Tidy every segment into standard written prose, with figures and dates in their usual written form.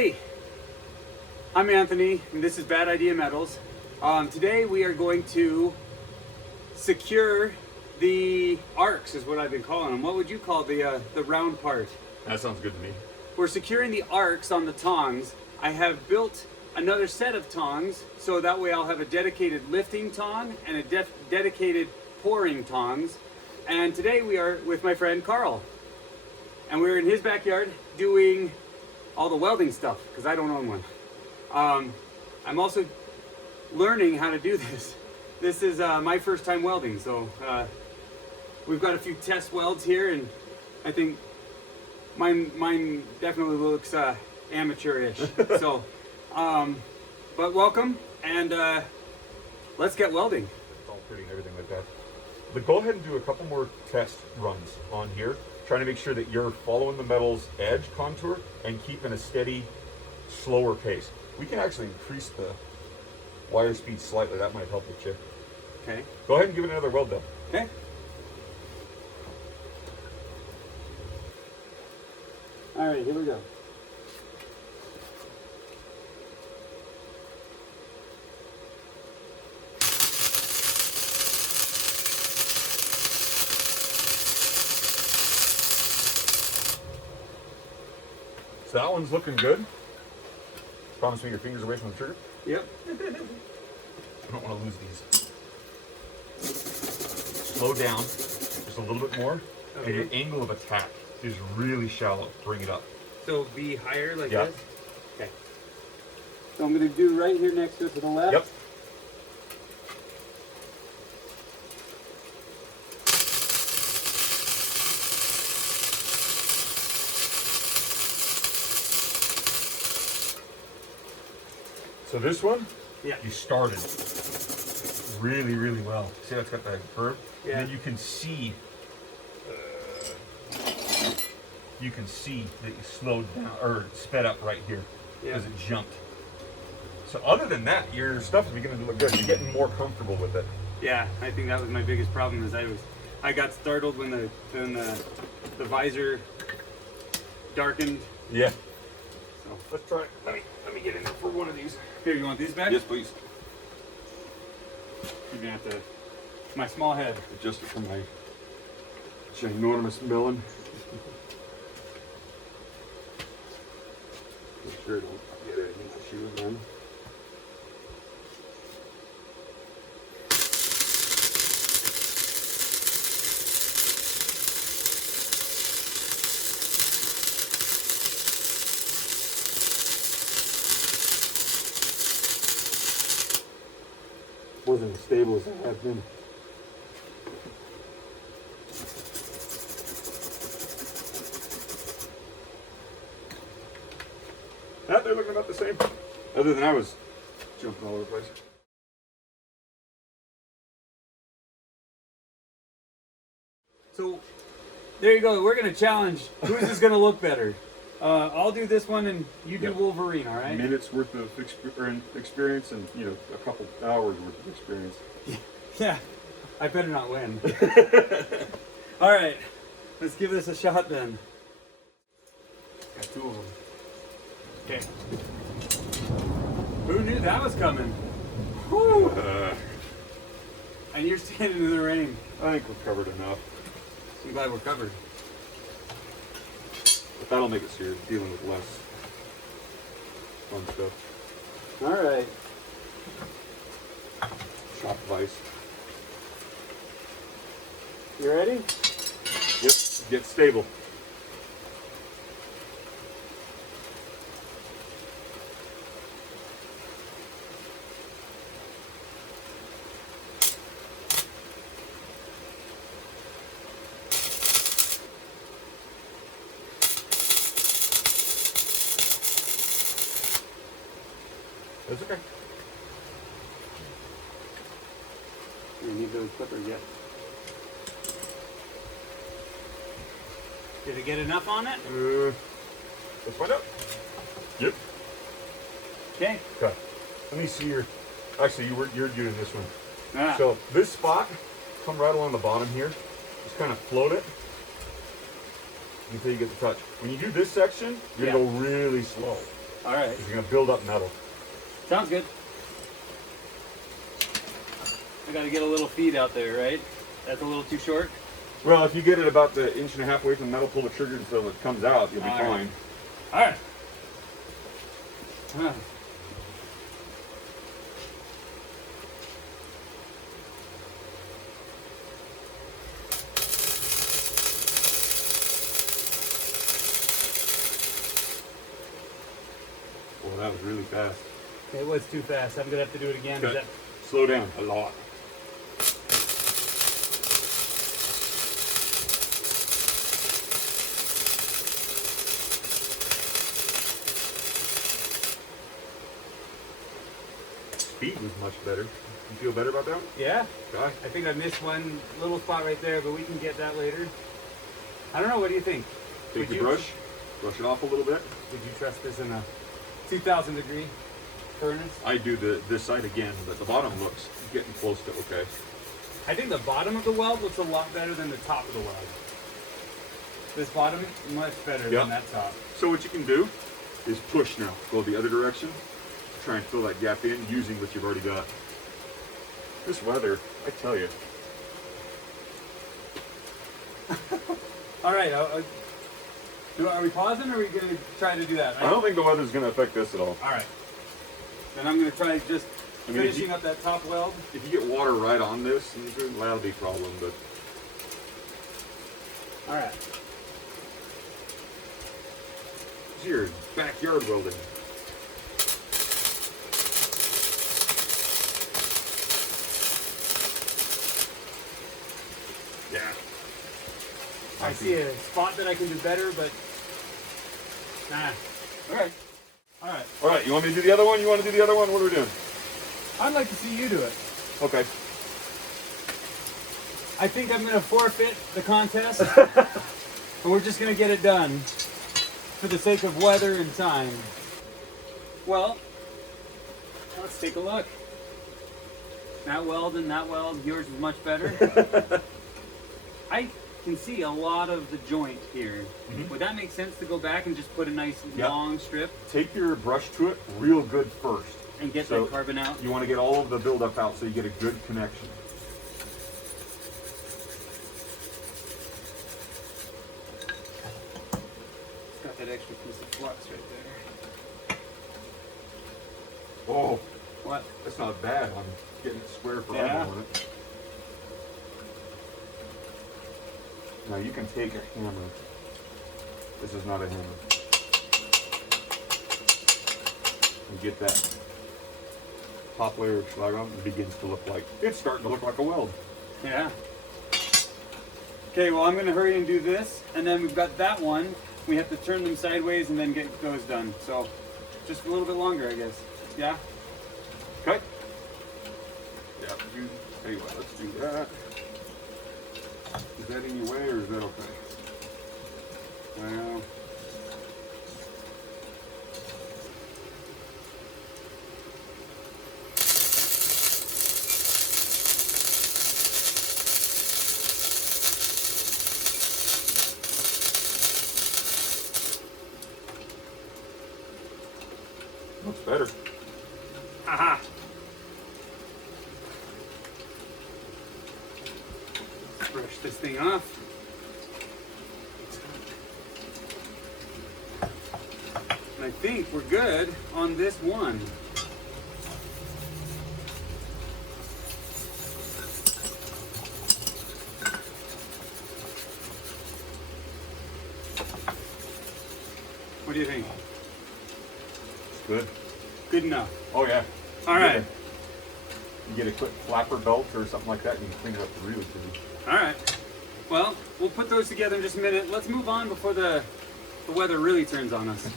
Hey, I'm Anthony, and this is Bad Idea Metals. Today we are going to secure the arcs, is what I've been calling them. What would you call the round part? That sounds good to me. We're securing the arcs on the tongs. I have built another set of tongs, so that way I'll have a dedicated lifting tong and a dedicated pouring tongs. And today we are with my friend Carl. And we're in his backyard doing all the welding stuff, because I don't own one. I'm also learning how to do this. This is my first time welding, so we've got a few test welds here, and I think mine definitely looks amateurish. So, but welcome, and let's get welding. It's all pretty and everything like that. But go ahead and do a couple more test runs on here, trying to make sure that you're following the metal's edge contour and keeping a steady, slower pace. We can actually increase the wire speed slightly. That might help with you. Okay. Go ahead and give it another weld though. Okay. All right, here we go. So that one's looking good. Promise me your fingers away from the trigger. Yep. I don't want to lose these. Slow down just a little bit more, Okay. and your angle of attack is really shallow. Bring it up. So be higher like Yeah. this? Okay. So I'm going to do right here next to it to the left? Yep. So this one, Yeah. you started really, really well. See how it's got that curve? Yeah. And then you can see that you slowed down or sped up right here because it jumped. So other than that, your stuff is beginning to look good. You're getting more comfortable with it. Yeah, I think that was my biggest problem. Is I got startled when the visor darkened. Yeah. So Let's try it. Let me get in there for one of these. here, you want these back? Yes, please. You're gonna have to. My small head. Adjust it for my ginormous melon. Make sure I don't get anything in my shoe again. Wasn't as stable as I have been. They're looking about the same. Other than I was jumping all over the place. So there you go. We're gonna challenge. Whose is gonna look better? I'll do this one, and you do Wolverine. All right. Minutes worth of experience, and a couple hours worth of experience. Yeah. I better not win. All right. Let's give this a shot then. Got two of them. Okay. Who knew that was coming? Whew. And you're standing in the rain. I think we're covered enough. I'm glad we're covered. But that'll make it so you're dealing with less fun stuff. All right. Shop vice. You ready? Yep. Get stable. That's okay. You need those clippers yet. Did it get enough on it? Let's find out. Yep. Okay. Okay. Let me see your. Actually, you're doing this one. Ah. So this spot, come right along the bottom here. Just kind of float it until you get the touch. When you do this section, you're gonna go really slow. All right. You're gonna build up metal. Sounds good. I gotta get a little feed out there, right? That's a little too short. Well, if you get it about the 1.5 inches away from the metal, pull the trigger until it comes out, you'll be fine. All right. Well, that was really fast. It was too fast. I'm gonna have to do it again. Okay. Slow down a lot. Speed was much better. You feel better about that? Yeah. Okay. I think I missed one little spot right there, but we can get that later. I don't know. What do you think? Take the brush it off a little bit. Would you trust this in a 2,000 degree furnace? I do this side again, but the bottom looks getting close to okay. I think the bottom of the weld looks a lot better than the top of the weld. This bottom, much better than that top. So what you can do is push now. Go the other direction. Try and fill that gap in using what you've already got. This weather, I tell you. All right. Are we pausing or are we going to try to do that? I don't think the weather's going to affect this at all. All right. Then I'm going to try just finishing up that top weld. If you get water right on this, that'll be a problem, but... All right. It's your backyard welding. Yeah. I see a spot that I can do better, but nah. Okay. All right. All right, you want me to do the other one? You want to do the other one? What are we doing? I'd like to see you do it. Okay. I think I'm going to forfeit the contest, and we're just going to get it done for the sake of weather and time. Well, let's take a look. That weld and that weld, yours is much better. I can see a lot of the joint here. Would that make sense to go back and just put a nice long strip? Take your brush to it real good first. And get that carbon out? You want to get all of the buildup out so you get a good connection. It's got that extra piece of flux right there. Oh, what? That's not bad. I'm getting it square for on it. Now you can take a hammer. This is not a hammer. And get that top layer of slag on. It begins to look like, it's starting to look like a weld. Yeah. Okay, well I'm going to hurry and do this, and then we've got that one. We have to turn them sideways and then get those done. So just a little bit longer, I guess. Yeah? Okay. Yeah, tell you what, let's do that. Is that in your way or is that okay? Well, looks better. Aha! Brush this thing off. And I think we're good on this one. What do you think? It's good. Good enough. Oh yeah. All right. You get a quick flapper belt or something like that and you can clean it up really easy. All right. Well, we'll put those together in just a minute. Let's move on before the weather really turns on us.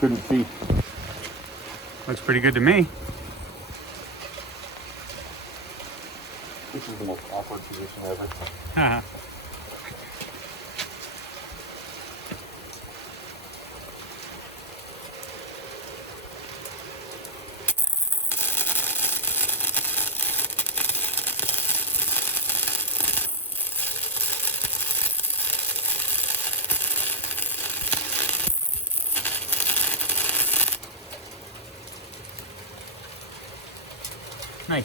Couldn't see. Looks pretty good to me. This is the most awkward position ever. Hi.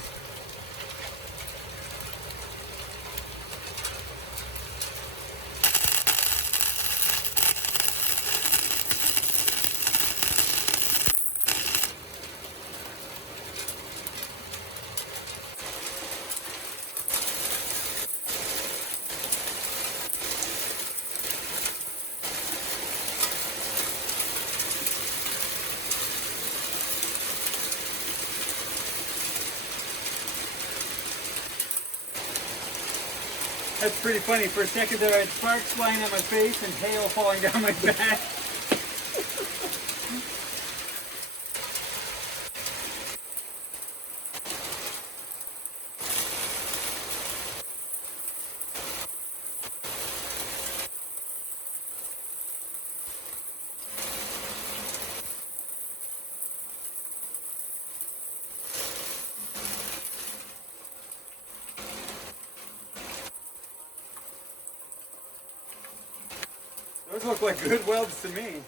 That's pretty funny. For a second there, I had sparks flying at my face and hail falling down my back. Those look like good welds to me.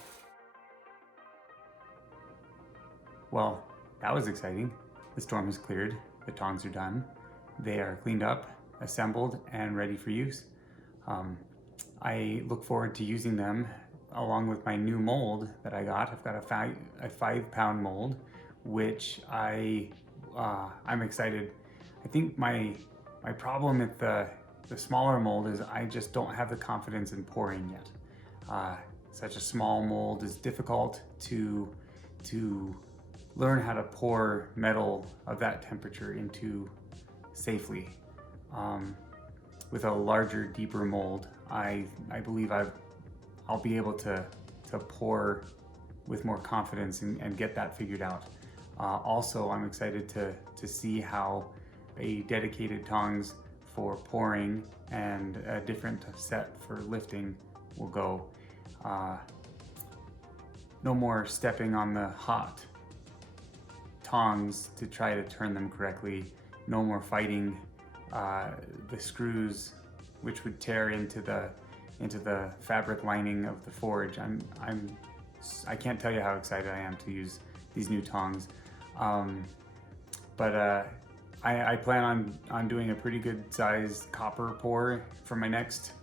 Well, that was exciting. The storm is cleared, the tongs are done. They are cleaned up, assembled, and ready for use. I look forward to using them along with my new mold that I got. I've got a 5-pound mold, which I'm excited. I think my problem with the smaller mold is I just don't have the confidence in pouring yet. Such a small mold is difficult to learn how to pour metal of that temperature into safely. With a larger, deeper mold, I believe I'll be able to pour with more confidence and get that figured out. Also, I'm excited to see how a dedicated tongs for pouring and a different set for lifting will go. No more stepping on the hot tongs to try to turn them correctly. No more fighting the screws, which would tear into the fabric lining of the forge. I can't tell you how excited I am to use these new tongs. I plan on doing a pretty good sized copper pour for my next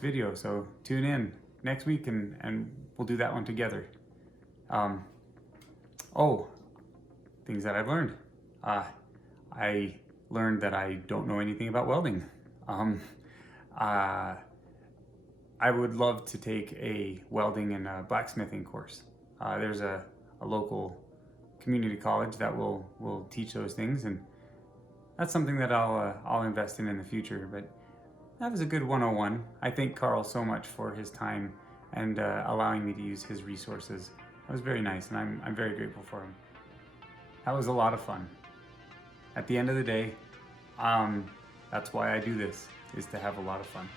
video. So tune in next week and we'll do that one together. Things that I've learned. I learned that I don't know anything about welding. I would love to take a welding and a blacksmithing course. There's a local community college that will teach those things, and that's something that I'll invest in the future. But that was a good 101. I thank Carl so much for his time and allowing me to use his resources. That was very nice, and I'm very grateful for him. That was a lot of fun. At the end of the day, that's why I do this, is to have a lot of fun.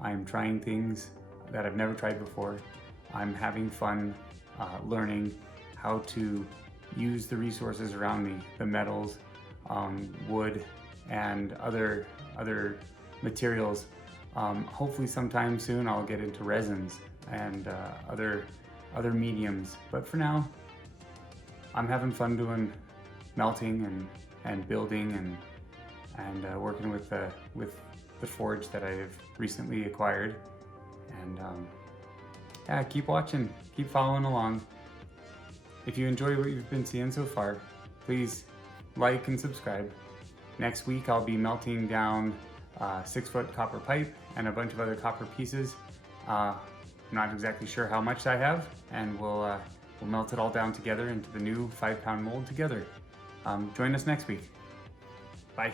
I'm trying things that I've never tried before. I'm having fun learning how to use the resources around me, the metals, wood, and other materials. Hopefully sometime soon I'll get into resins and other mediums. But for now, I'm having fun doing melting and building and working with the forge that I've recently acquired. And yeah, keep watching, keep following along. If you enjoy what you've been seeing so far, please like and subscribe. Next week I'll be melting down 6-foot copper pipe and a bunch of other copper pieces. I'm not exactly sure how much I have, and we'll melt it all down together into the new 5-pound mold together. Join us next week. Bye.